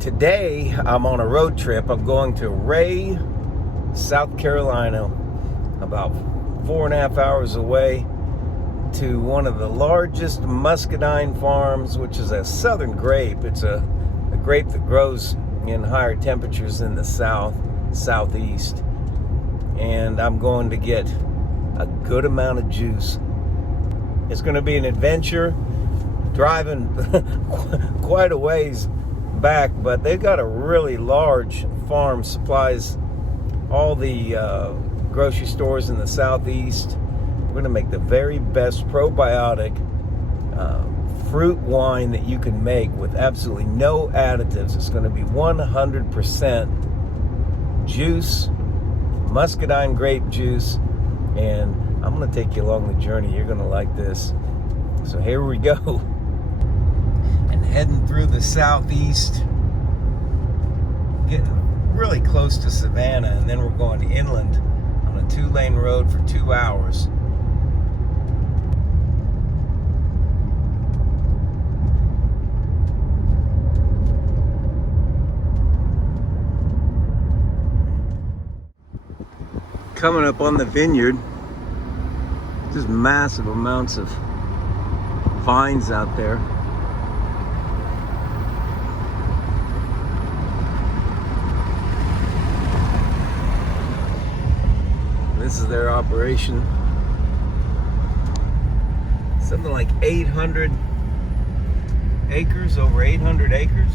Today, I'm on a road trip. I'm going to Ray, South Carolina, about 4.5 hours away, to one of the largest muscadine farms, which is a southern grape. It's a grape that grows in higher temperatures in the southeast. And I'm going to get a good amount of juice. It's going to be an adventure, driving quite a ways back, but they've got a really large farm, supplies all the grocery stores in the southeast. We're going to make the very best probiotic fruit wine that you can make with absolutely no additives. It's going to be 100% juice, muscadine grape juice, and I'm going to take you along the journey. You're going to like this. So here we go. And heading through the southeast, getting really close to Savannah, and then we're going inland on a 2-lane road for 2 hours. Coming up on the vineyard, just massive amounts of vines out there. This is their operation. Something like 800 acres, over 800 acres.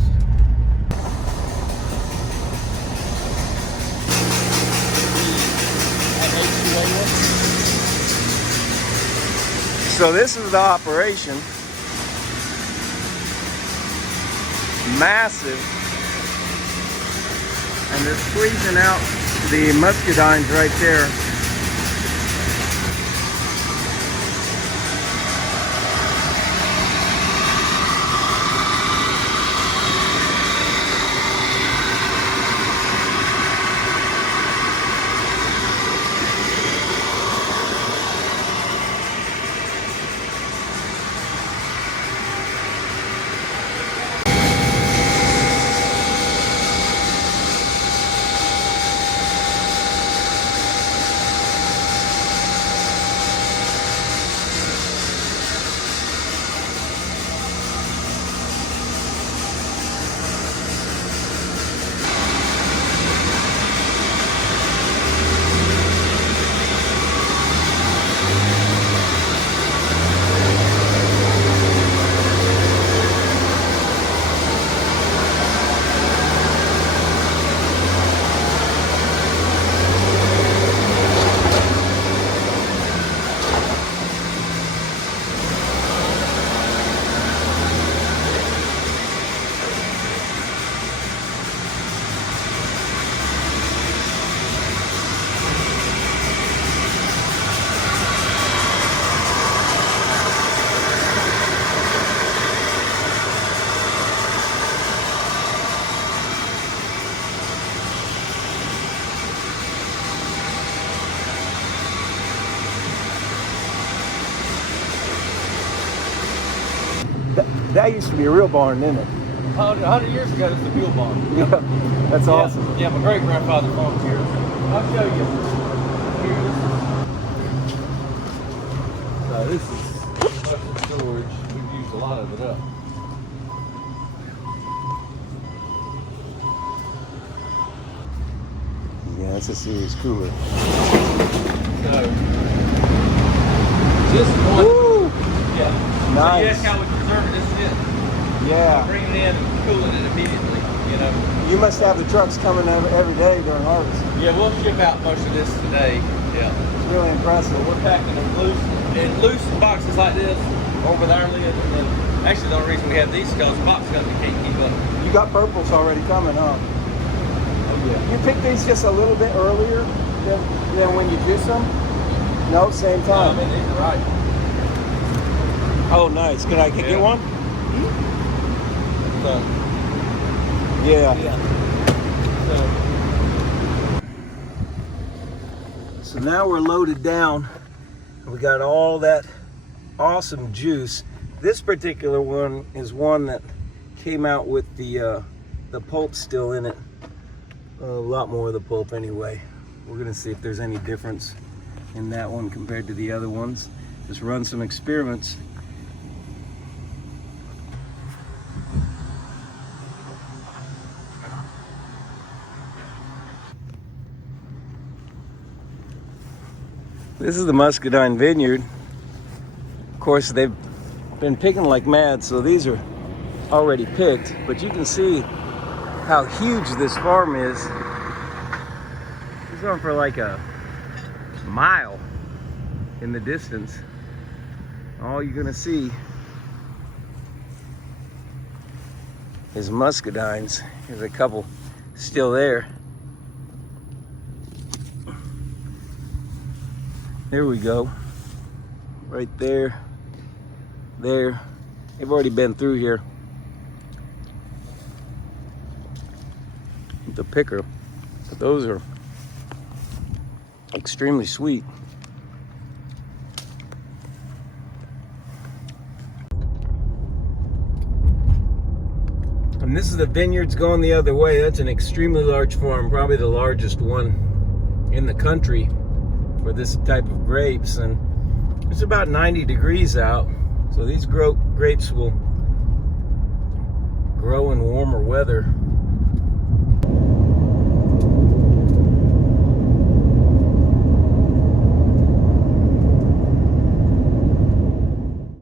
So this is the operation. Massive. And they're squeezing out the muscadines right there. That used to be a real barn, didn't it? 100 years ago, this was a mule barn. Yeah, that's awesome. Yeah, my great-grandfather farmed here. I'll show you. Here, this is storage. We've used a lot of it up. Yeah, that's a serious cooler. So, this one. Woo! Yeah. Nice. So you ask how we preserve it. This is it. Yeah. Bring it in and cooling it immediately. You know. You must have the trucks coming every day during harvest. Yeah, we'll ship out most of this today. Yeah. It's really impressive. We're packing them loose boxes like this over there, and then actually the only reason we have these is because box company can't keep up. You got purples already coming, huh? Oh yeah. You pick these just a little bit earlier than when you juice them? No, same time. No, I mean, these are right. Oh, nice. Can I get one? So, yeah. So now we're loaded down. We got all that awesome juice. This particular one is one that came out with the the pulp's still in it. A lot more of the pulp anyway. We're gonna see if there's any difference in that one compared to the other ones. Just run some experiments. This is the muscadine vineyard. Of course, they've been picking like mad, so these are already picked, but you can see how huge this farm is. It's going for like a mile in the distance. All you're gonna see is muscadines. There's a couple still there. There we go. Right there. There. They've already been through here with the picker. But those are extremely sweet. And this is the vineyards going the other way. That's an extremely large farm, probably the largest one in the country for this type of grapes. And it's about 90 degrees out, so these grapes will grow in warmer weather.